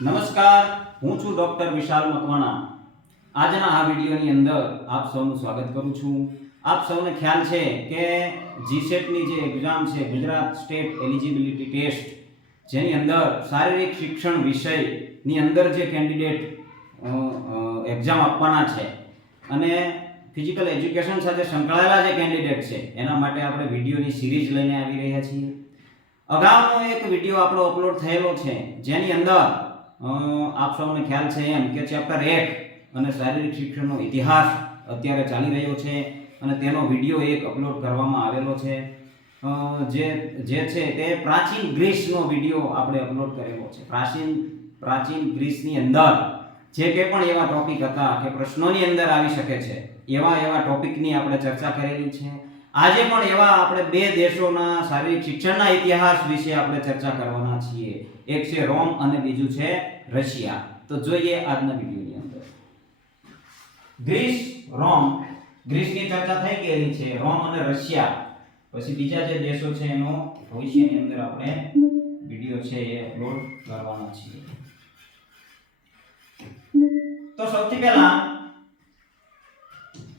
નમસ્કાર, હું છું ડોક્ટર વિશાલ મકવાણા. આજના આ વિડીયોની અંદર આપ સૌનું સ્વાગત કરું છું. આપ સૌને ખ્યાલ છે કે જીસેટની જે એક્ઝામ છે, ગુજરાત સ્ટેટ એલિજિબિલિટી ટેસ્ટ, જેની અંદર શારીરિક શિક્ષણ વિષયની અંદર જે કેન્ડિડેટ એક્ઝામ આપવાના છે અને ફિઝિકલ એજ્યુકેશન સાથે સંકળાયેલા જે કેન્ડિડેટ છે એના માટે આપણે વિડીયોની સિરીઝ લઈને આવી રહ્યા છીએ. અગાઉનો એક વિડીયો આપણો અપલોડ થયેલો છે, જેની અંદર આપ સૌને ખ્યાલ છે એમ કે ચેપ્ટર 1 અને શારીરિક શિક્ષણનો ઇતિહાસ અત્યારે ચાલી રહ્યો છે અને તેનો વિડીયો એક અપલોડ કરવામાં આવેલો છે. જે છે તે પ્રાચીન ગ્રીસનો વિડીયો આપણે અપલોડ કરેલો છે. પ્રાચીન ગ્રીસની અંદર જે કંઈ પણ એવા ટોપિક હતા કે પ્રશ્નોની અંદર આવી શકે છે એવા ટોપિકની આપણે ચર્ચા કરેલી છે. આજે પણ એવા આપણે બે દેશોના શારીરિક શિક્ષણના ઇતિહાસ વિશે આપણે ચર્ચા કરવાના છીએ. એક છે રોમ અને બીજું છે રશિયા. તો જોઈએ આજના વિડીયોની અંદર. ગ્રીસની ચર્ચા થઈ ગયેલી છે. રોમ અને રશિયા પછી બીજા જે દેશો છે એનો ભવિષ્યની અંદર આપણે વિડીયો છે એ અપલોડ કરવાના છીએ. તો સૌથી પહેલા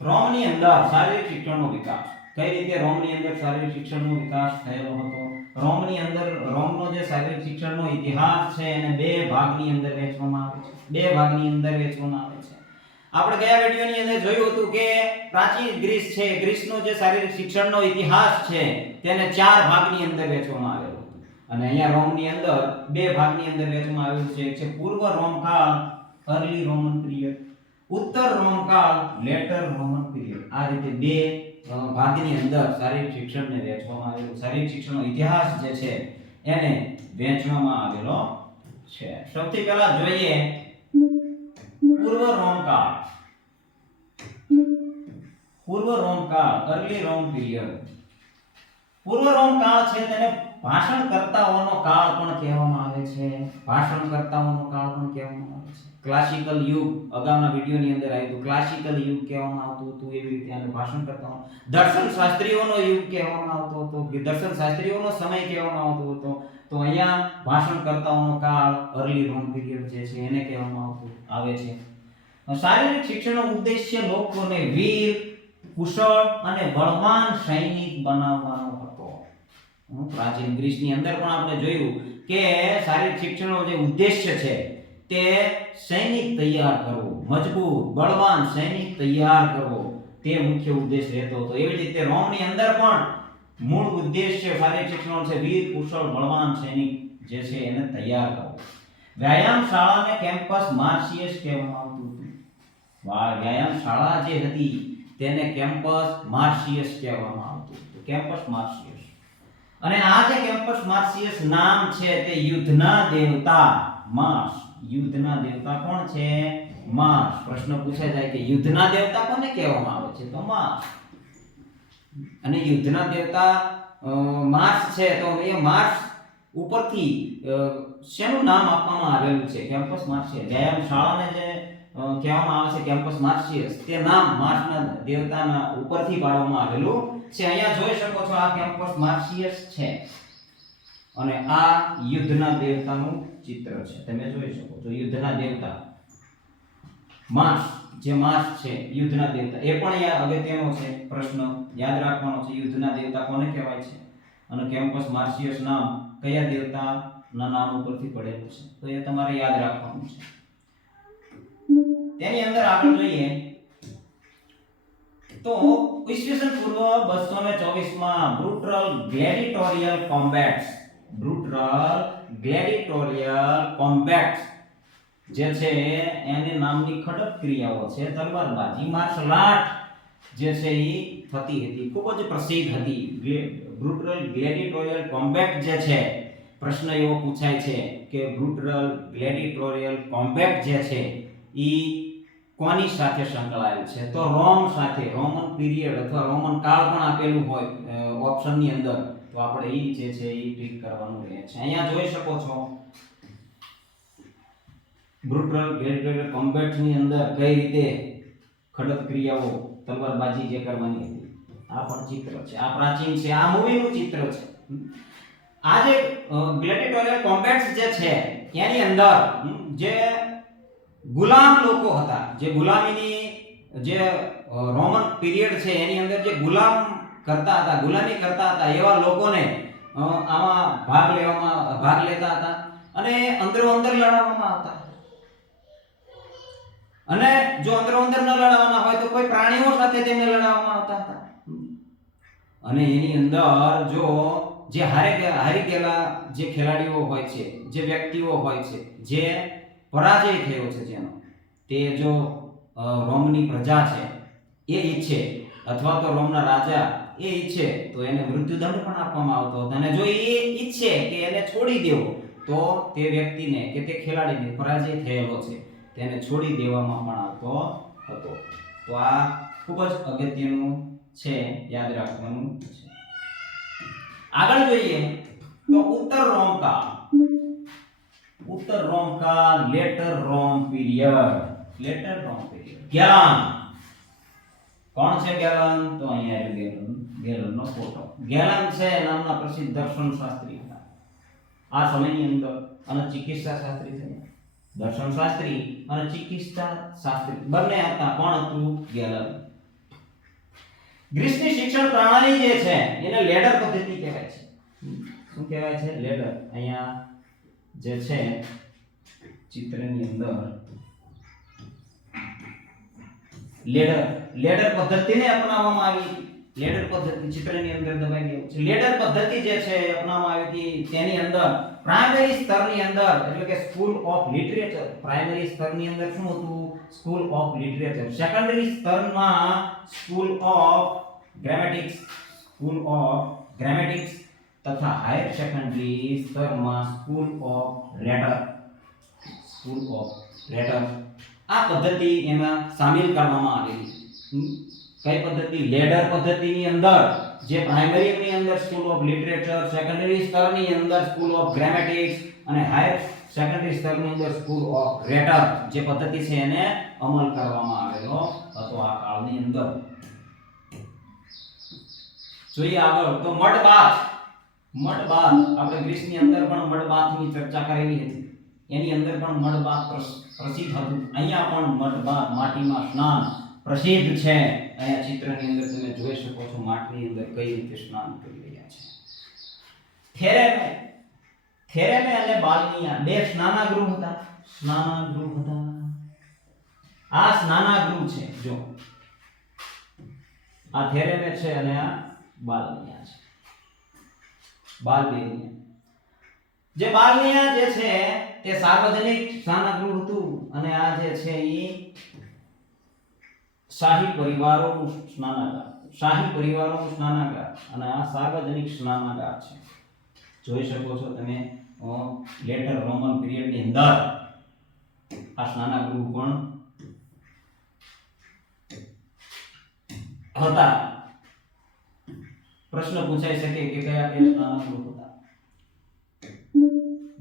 રોમની અંદર શારીરિક શિક્ષણનો વિકાસ. કઈ રીતે રોમની અંદર શારીરિક શિક્ષણનો વિકાસ થયેલો હતો? રોમની અંદર રોમનો જે શારીરિક શિક્ષણનો ઇતિહાસ છે એને બે ભાગની અંદર વહેંચવામાં આવે છે. આપણે ગયા વિડિયોની અંદર જોયું હતું કે પ્રાચીન ગ્રીસ છે, ગ્રીસનો જે શારીરિક શિક્ષણનો ઇતિહાસ છે તેને ચાર ભાગની અંદર વહેંચવામાં આવેલો હતો. અને અહીંયા રોમની અંદર બે ભાગની અંદર વહેંચવામાં આવેલું છે. એક છે પૂર્વ રોમકાળ, અર્લી રોમન પીરિયડ, ઉત્તર રોમકાળ, લેટર રોમન પીરિયડ. આ રીતે બે ભાગની અંદર શારીરિક શિક્ષણને વહેંચવામાં આવેલું. શારીરિક શિક્ષણનો ઇતિહાસ જે છે એને વહેંચવામાં આવેલો છે. સૌથી પહેલા જોઈએ પૂર્વ રોમકાળ, અર્લી રોમ પીરિયડ. પૂર્વ રોમકાળ છે તેને ભાષણકર્તાઓનો કાળ પણ કહેવામાં આવે છે. ક્લાસિકલ યુગ, અગાઉના વિડિયોની અંદર આવ્યું, ક્લાસિકલ યુગ કહેવામાં આવતું હતું. એવી રીતે આને ભાષણકર્તાઓ, દર્શન શાસ્ત્રીઓનો યુગ કહેવામાં આવતો હતો, દર્શન શાસ્ત્રીઓનો સમય કહેવામાં આવતો હતો. તો અહીંયા ભાષણકર્તાઓનો કાળ, અર્લી રોમ પીરિયડ જે છે એને કહેવામાં આવે છે. શારીરિક શિક્ષણનો ઉદ્દેશ્ય લોકોને વીર, કુશળ અને બળવાન સૈનિક બનાવવાનો હતો. પ્રાચીન ગ્રીસની અંદર પણ આપણે જોયું કે શારીરિક શિક્ષણનો જે ઉદ્દેશ્ય છે તે સૈનિક તૈયાર કરવો, મજબૂત બળવાન સૈનિક તૈયાર કરવો, તે મુખ્ય ઉદ્દેશ રહેતો હતો. એવી રીતે રોમની અંદર પણ મૂળ ઉદ્દેશ્ય શારીરિક શિક્ષણનો છે વીર, કુશળ, બળવાન સૈનિક જે છે એને તૈયાર કરવો. વ્યાયામ શાળાને કેમ્પસ માર્શિયસ કહેવામાં આવતું હતું. વ્યાયામ શાળા જે હતી તેને કેમ્પસ માર્શિયસ કહેવામાં આવતું હતું. કેમ્પસ માર્શિયસ. અને આ જે કેમ્પસ માર્શિયસ નામ છે તે યુદ્ધના દેવતા માર્સ. યુદ્ધના દેવતા કોણ છે? માર્સ. પ્રશ્ન પૂછાય જાય કે યુદ્ધના દેવતા કોને કહેવામાં આવે છે? તો માર્સ. અને યુદ્ધના દેવતા માર્સ છે તો એ માર્સ ઉપરથી શેનું નામ આપવામાં આવેલું છે? કેમ્પસ માર્શિયસ. વ્યાયામ શાળાને જે કહેવામાં આવે છે કેમ્પસ માર્શિયસ, તે નામ માર્સના દેવતાના ઉપરથી પાડવામાં આવેલું છે. અહીંયા જોઈ શકો છો આ કેમ્પસ માર્શિયસ છે અને આ યુદ્ધના દેવતાનું ચિત્ર છે. તમે જોઈ શકો છો યુદ્ધના દેવતા માર્સ. જે માર્સ છે યુદ્ધના દેવતા, એ પણ અહીંયા અગત્યનો છે. પ્રશ્ન યાદ રાખવાનો છે યુદ્ધના દેવતા કોને કહેવાય છે અને કેમ્પસ માર્શિયસ નામ કયા દેવતાના નામ ઉપરથી પડેલું છે, તો એ તમારે યાદ રાખવાનું છે. તેની અંદર આપણે જોઈએ તો ઈસવીસન પૂર્વ 224 માં બ્રુટલ ગ્લેડિટોરિયલ કોમ્બેટ્સ જે છે એની નામની ખડક ક્રિયાઓ છે, તલવારબાજી, માર્શલ આર્ટ જે છે એ થતી હતી, ખૂબ જ પ્રસિદ્ધ હતી. બ્રુટલ ગ્લેડિટોરિયલ કોમ્બેટ જે છે, પ્રશ્ન એવો પૂછાય છે કે બ્રુટલ ગ્લેડિટોરિયલ કોમ્બેટ જે છે ઈ કોની સાથે સંકળાયેલ છે? તો રોમ સાથે. રોમન પીરિયડ અથવા રોમન કાળ પણ આપેલું હોય ઓપ્શનની અંદર, તો આપણે ઈ જે છે ઈ ટિક કરવાનું રહે છે. અહીંયા જોઈ શકો છો બ્રુટલ ગ્લેડિટોરિયલ કોમ્બેટની અંદર કઈ રીતે ખડક ક્રિયાઓ, તલવારબાજી જે કરવાની હતી, આ પણ ચિત્ર છે. આ પ્રાચીન છે, આ મૂવીનું ચિત્ર છે. આ જે ગ્લેડિએટોરિયલ કોમ્બેટ્સ જે છે એની અંદર જે ગુલામ લોકો હતા, જે ગુલામીની જે રોમન પીરિયડ છે એની અંદર જે ગુલામ કરતા હતા, ગુલામી કરતા હતા એવા લોકોને આમાં ભાગ લેતા હતા અને અંદરો અંદર લડાવવામાં આવતા. અને જો અંદરો અંદર ન લડાવવાના હોય તો કોઈ પ્રાણીઓ સાથે તેમને લડાવવામાં આવતા હતા. અને એની અંદર જો જે હારી ગયેલા જે ખેલાડીઓ હોય છે, જે વ્યક્તિઓ હોય છે, જે પરાજય થયો છે જેનો, તે જો રોમની પ્રજા છે એ ઈચ્છે અથવા તો રોમના રાજા એ ઈચ્છે તો એને મૃત્યુદંડ પણ આપવામાં આવતો હતો. અને જો એ ઈચ્છે કે એને છોડી દેવો તો તે વ્યક્તિને કે તે ખેલાડીને પરાજય થયેલો છે તેને છોડી દેવામાં પણ આવતો હતો. તો આ ખૂબ જ અગત્યનું છે, યાદ રાખવાનું છે. આગળ જોઈએ તો ઉત્તર રોમ કાળ, લેટર રોમ પીરિયડ. ગેલન કોણ છે ગેલન? તો અહીંયા ગેલનનો ફોટો. ગેલન છે નામના પ્રસિદ્ધ દર્શન શાસ્ત્રી હતા આ સમયની અંદર, અને ચિકિત્સા શાસ્ત્રી છે. દર્શન શાસ્ત્રી અને ચિકિત્સા શાસ્ત્રી બંને હતા. કોણ હતું? ગેલન. ગ્રીસની શિક્ષણ પ્રણાલી જે છે એને લેડર પદ્ધતિ કહેવાય છે. શું કહેવાય છે? લેડર. અહીંયા જે છે ચિત્રની અંદર લેડર પદ્ધતિને અપનાવવામાં આવી. લેડર પદ્ધતિ ચિત્રની અંદર દબાઈ ગયું છે. લેડર પદ્ધતિ જે છે અપનાવવામાં આવી હતી તેની અંદર પ્રાઇમરી સ્તરની અંદર એટલે કે સ્કૂલ ઓફ લિટરેચર, પ્રાઇમરી સ્તરની અંદર શું હતું? School of literature. સેકન્ડરી સ્તરમાં સ્કૂલ ઓફ ગ્રામેટિક્સ તથા હાયર સેકન્ડરી સ્તરમાં સ્કૂલ ઓફ લેટર. આ પદ્ધતિ એમાં સામેલ કરવામાં આવેલી. કઈ પદ્ધતિ? લેડર પદ્ધતિની અંદર જે પ્રાઇમરીની અંદર સ્કૂલ ઓફ લિટરેચર, સેકન્ડરી સ્તરની અંદર સ્કૂલ ઓફ ગ્રામેટિક્સ અને હાયર સેકન્ડરી સ્તરની અંદર સ્કૂલ ઓફ લેટર જે પદ્ધતિ છે એને અમલ કરવામાં આવેલો હતો આ કાળની અંદર. જોઈએ આગળ તો મડબાથ. આપણે ગ્રીસની અંદર પણ મડબાથની ચર્ચા કરેલી હતી. એની અંદર પણ મડબાથ પ્રસિદ્ધ હતું. અહીંયા પણ મડબાથ, માટીમાં સ્નાન પ્રસિદ્ધ છે. અહીંયા ચિત્રની અંદર તમે જોઈ શકો છો માટીની અંદર કઈ રીતે સ્નાન કરી રહ્યા છે. થેરેમે અને બાલ્નિયા બે સ્નાનાગૃહ હતા. આ સ્નાનાગૃહ છે. જો આ થેરેમે છે અને આ બાલ્નિયા છે. જે બાલ્નિયા જે છે તે સાર્વજનિક સ્નાનાગૃહ હતું અને આ જે છે એ શાહી પરિવારોનું સ્નાનાગાર અને આ સાર્વજનિક સ્નાનાગાર છે. જોઈ શકો છો તમે લેટર રોમન પીરિયડની અંદર આ સ્નાનાગૃહ પણ હતા. પ્રશ્ન પૂછાઈ શકે કે કયા સ્નાનાગૃહ હતા.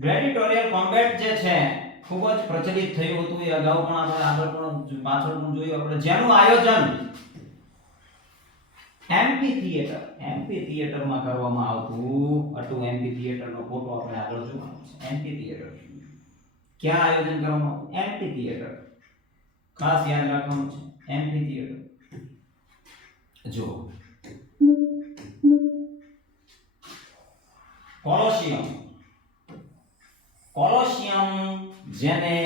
ગ્લેડિએટોરિયલ કોમ્બેટ જે છે ખૂબ જ પ્રચલિત થયું હતું. એ અગાઉ પણ આપણે આગળ પણ પાછળ પણ જોયું આપણે. જેનું આયોજન એમ્ફી થિયેટરમાં કરવામાં આવતું. એમ્ફી થિયેટરનો ફોટો આપણે આગળ જોવાનો છે. એમ્ફી થિયેટર ક્યાં આયોજન કરવામાં આવતું? એમ્ફી થિયેટર. ખાસ યાદ રાખવાનું છે. એમ્ફી થિયેટર. જો કોલોસિયમ જેને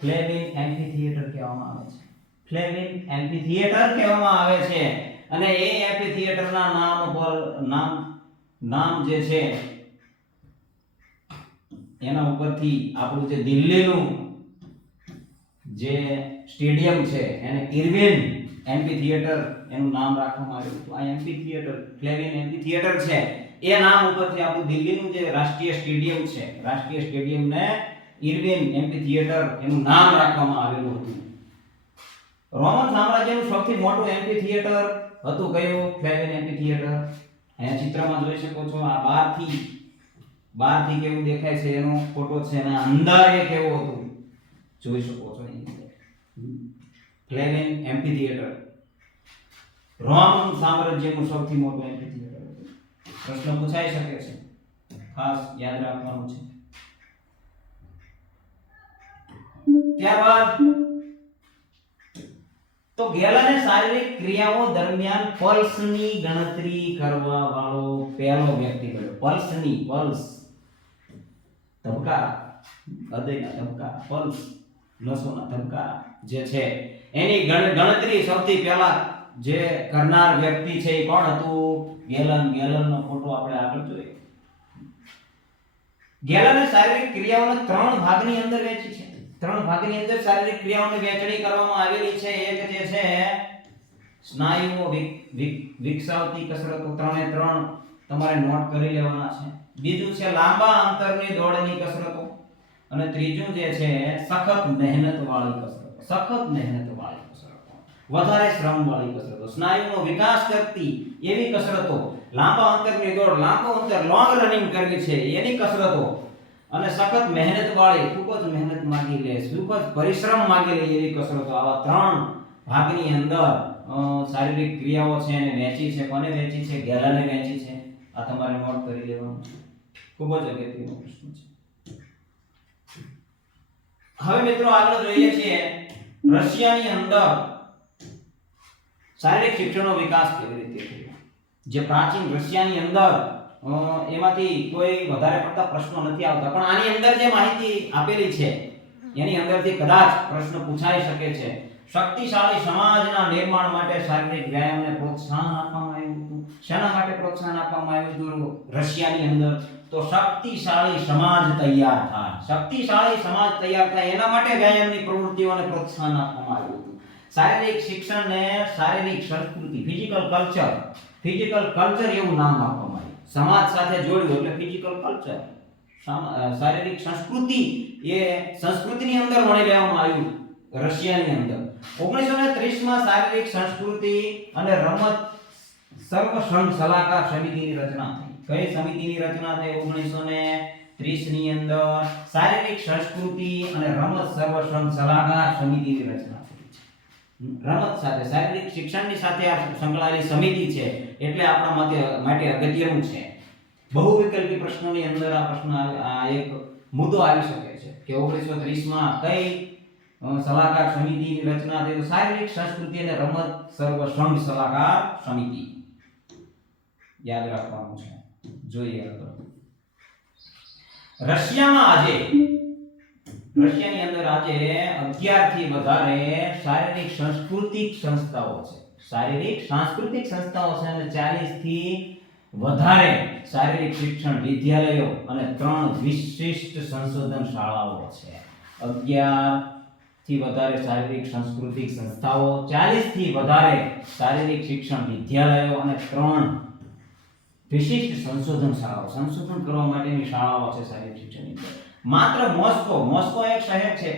ફ્લેવિન એમ્ફી થિયેટર કહેવામાં આવે છે. ફ્લેવિન એમ્ફી થિયેટર કહેવામાં આવે છે. અને એ એમ્ફી થિયેટરના નામ જે છે એના ઉપરથી આપણું જે દિલ્હીનું જે સ્ટેડિયમ છે એને ઇર્વિન એમ્ફી થિયેટર એનું નામ રાખવામાં આવ્યું હતું. આ એમ્ફી થિયેટર, ફ્લેવિન એમ્ફી થિયેટર છે એ નામ ઉપરથી આપણું દિલ્હીનું જે રાષ્ટ્રીય સ્ટેડિયમ છે, રાષ્ટ્રીય સ્ટેડિયમને ઇર્વિન એમ્ફી થિયેટર એનું નામ રાખવામાં આવેલું હતું. રોમન સામ્રાજ્યનું સૌથી મોટું એમ્ફી થિયેટર હતું કયું? ફ્લેવિન એમ્ફી થિયેટર. અહીંયા ચિત્રમાં જોઈ શકો છો. આ બહારથી કેવું દેખાય છે એનો ફોટો છે અને અંદર એ કેવું હતું જોઈ શકો છો. ફ્લેવિન એમ્ફી થિયેટર રોમન સામ્રાજ્યનું સૌથી મોટું એમ્ફી થિયેટર હતું. પ્રશ્ન પૂછાઈ શકે છે. ખાસ યાદ રાખવાનું છે. ત્યારબાદ તો ગેલને શારીરિક ક્રિયાઓ દરમિયાન પલ્સની ગણતરી કરવા વાળો પહેલો વ્યક્તિ બન્યો. પલ્સ ધબકારા, હૃદયના ધબકારા, પલ્સ નસોના ધબકારા જે છે એની ગણતરી સૌથી પહેલા જે કરનાર વ્યક્તિ છે એ કોણ હતું? ગેલનનો ફોટો આપણે આગળ જોઈએ. ગેલને શારીરિક ક્રિયાઓને 3 ભાગની અંદર વહેંચી છે. 3 ભાગની અંદર શારીરિક ક્રિયાઓની વહેંચણી કરવામાં આવેલી છે. એક જે છે સ્નાયુઓ વિકસાવતી કસરતો, 3 એ 3 તમારે નોટ કરી લેવાના છે. બીજું છે લાંબા અંતરની દોડની કસરતો, અને ત્રીજું જે છે સખત મહેનતવાળી કસરતો, વધારે શ્રમવાળી કસરતો, સ્નાયુનો વિકાસ કરતી એવી કસરતો, લાંબા અંતરની દોડ, લાંબો અંતર લોંગ રનિંગ કરવી છે એની કસરતો, અને સખત મહેનતવાળી, ખૂબ જ મહેનત માંગી લે, ખૂબ જ પરિશ્રમ માંગી લે એવી કસરતો, આવા 3 ભાગની અંદર શારીરિક ક્રિયાઓ છે એને વહેંચી છે. કોને વહેંચી છે? ગેલને વહેંચી છે. આ તમારે નોટ કરી લેવાનું છે. ખૂબ જ અગત્યનો પ્રશ્ન છે. હવે મિત્રો આગળ જોઈએ છીએ રશિયાની અંદર શારીરિક શિક્ષણનો વિકાસ કેવી રીતે થયો. જે પ્રાચીન રશિયાની અંદર એમાંથી કોઈ વધારે પડતા પ્રશ્નો નથી આવતા, પણ આની અંદર જે માહિતી આપેલી છે એની અંદરથી કદાચ પ્રશ્ન પૂછાઈ શકે છે. શક્તિશાળી સમાજના નિર્માણ માટે શારીરિક વ્યાયામને પ્રોત્સાહન આપવામાં આવ્યું હતું. શેના માટે પ્રોત્સાહન આપવામાં આવ્યું હતું રશિયાની અંદર? તો શક્તિશાળી સમાજ તૈયાર થાય. શક્તિશાળી સમાજ તૈયાર થાય એના માટે વ્યાયામની પ્રવૃત્તિઓને પ્રોત્સાહન આપવામાં આવ્યું હતું. શારીરિક શિક્ષણને શારીરિક સંસ્કૃતિ, ફિઝિકલ કલ્ચર એવું નામ આપવામાં આવ્યું. સમાજ સાથે જોડ્યું એટલે ફિઝિકલ કલ્ચર. શારીરિક સંસ્કૃતિ એ સંસ્કૃતિની અંદર વણી લેવામાં આવ્યું રશિયાની અંદર. 1930 માં શારીરિક સંસ્કૃતિ અને રમત સર્વસંઘ સલાહકાર સમિતિની રચના થઈ. કઈ સમિતિની રચના થઈ? 1930 ની અંદર શારીરિક સંસ્કૃતિ અને રમત સર્વસંઘ સલાહકાર સમિતિની રચના થઈ છે. રમત સાથે, શારીરિક શિક્ષણની સાથે આ સંકળાયેલી સમિતિ છે એટલે આપણા માટે અગત્યનું છે. બહુવિકલ્પી પ્રશ્નોની અંદર આ પ્રશ્ન એક મુદ્દો આવી શકે છે કે 1930 માં કઈ સલાહકાર સમિતિની રચના થઈ? તો શારીરિક સંસ્કૃતિ અને રમત સર્વસંઘ સલાહકાર સમિતિ. યાદ રાખવાનું છે. જોઈએ આગળ. રશિયાની અંદર આજે 11 થી વધારે શારીરિક સાંસ્કૃતિક સંસ્થાઓ છે. શારીરિક સાંસ્કૃતિક સંસ્થાઓ છે અને 40 થી વધારે શારીરિક શિક્ષણ વિદ્યાલયો અને 3 વિશિષ્ટ સંશોધન શાળાઓ છે. 11 થી વધારે શારીરિક સાંસ્કૃતિક સંસ્થાઓ, 40 થી વધારે શારીરિક શિક્ષણ વિદ્યાલયો અને 3 વિશિષ્ટ સંશોધન શાળાઓ. સંશોધન કરવા માટેની શાળાઓ છે શારીરિક શિક્ષણની અંદર. માત્ર મોસ્કો એક શહેર છે,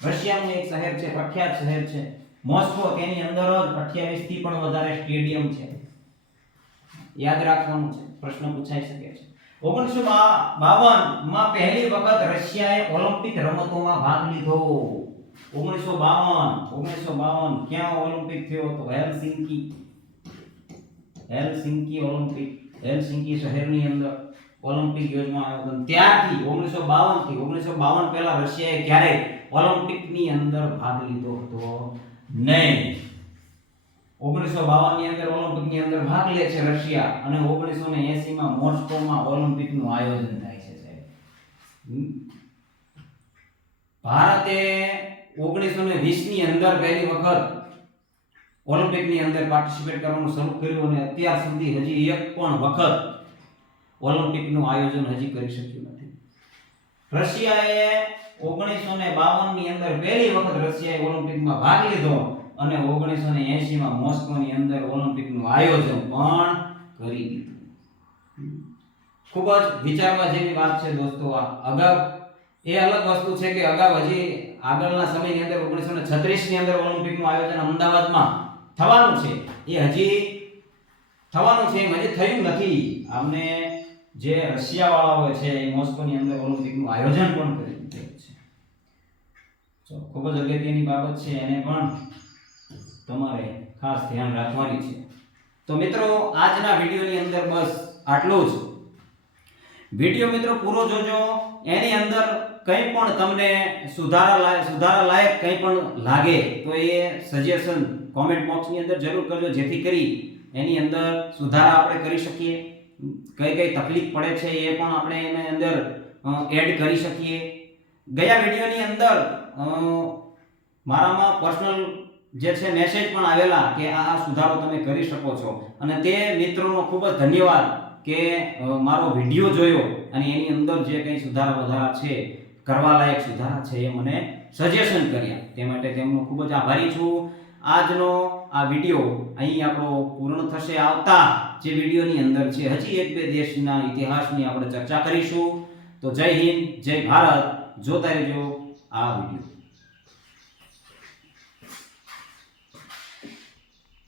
રશિયાનું એક શહેર છે, પ્રખ્યાત શહેર છે મોસ્કો. તેની અંદર જ 28 થી પણ વધારે સ્ટેડિયમ છે. યાદ રાખવાનું છે, પ્રશ્ન પૂછાઈ શકે છે. 1952 માં પહેલી વખત રશિયાએ ઓલિમ્પિક રમતોમાં ભાગ લીધો. 1952 ક્યાં ઓલિમ્પિક થયો? તો હેલસિંકી ઓલિમ્પિક. હેલસિંકી શહેરની અંદર ઓલિમ્પિક યોજવામાં આવ્યો હતો. ત્યારથી 1952 પહેલા રશિયાએ ક્યારેય ઓલિમ્પિકની અંદર ભાગ લીધો હતો નહીં. 1952 ની અંદર ઓલિમ્પિકની અંદર ભાગ લે છે રશિયા, અને 1980 માં મોસ્કોમાં ઓલિમ્પિકનું આયોજન થાય છે સાહેબ. ભારતે 1920 ની અંદર પહેલી વખત ઓલિમ્પિકની અંદર પાર્ટિસિપેટ કરવાનું શરૂ કર્યું, અને અત્યાર સુધી હજી એક પણ વખત ઓલિમ્પિકનું આયોજન હજી કરી શક્યું નથી. રશિયાએ 1952 ની અંદર પહેલી વખત રશિયાએ ઓલિમ્પિકમાં ભાગ લીધો, અને 1980 માં મોસ્કોની અંદર ઓલિમ્પિકનું આયોજન પણ કરી દીધું. ખૂબ જ વિચારવા જેવી વાત છે દોસ્તો. આ અગાઉ એ અલગ વસ્તુ છે કે અગાઉ હજી આગળના સમયની અંદર 1936 ની અંદર ઓલિમ્પિકનું આયોજન અમદાવાદમાં થવાનું છે, એ હજી થવાનું છે, એમ હજી થયું નથી. આમને જે રશિયા વાળાઓ છે એ મોસ્કોની અંદર ઓલિમ્પિકનું આયોજન પણ કરી દીધું છે. તો ખૂબ જ અગત્યની બાબત છે, એને પણ તમારે ખાસ ધ્યાન રાખવાની છે. તો મિત્રો આજના વિડીયોની અંદર બસ આટલું જ. વિડીયો મિત્રો પૂરો જોજો. એની અંદર કંઈ પણ તમને સુધારા લાયક કંઈ પણ લાગે તો એ સજેશન કોમેન્ટ બોક્સની અંદર જરૂર કરજો, જેથી કરી એની અંદર સુધારા આપણે કરી શકીએ. કઈ તકલીફ પડે છે એ પણ આપણે એની અંદર એડ કરી શકીએ. ગયા વિડીયોની અંદર મારામાં પર્સનલ જે છે મેસેજ પણ આવેલા કે આ સુધારો તમે કરી શકો છો, અને તે મિત્રોનો ખૂબ જ ધન્યવાદ કે મારો વિડીયો જોયો અને એની અંદર જે કંઈ સુધારા છે, કરવા લાયક સુધારા છે, એ મને સજેશન કર્યા. તે માટે તેમનો ખૂબ જ આભારી છું. આજનો આ વિડીયો અહીં આપણો પૂર્ણ થશે. આવતા જે વિડીયોની અંદર છે હજી 1-2 દેશના ઇતિહાસની આપણે ચર્ચા કરીશું. તો જય હિન્દ, જય ભારત. જોતા રહેજો આ વિડીયો.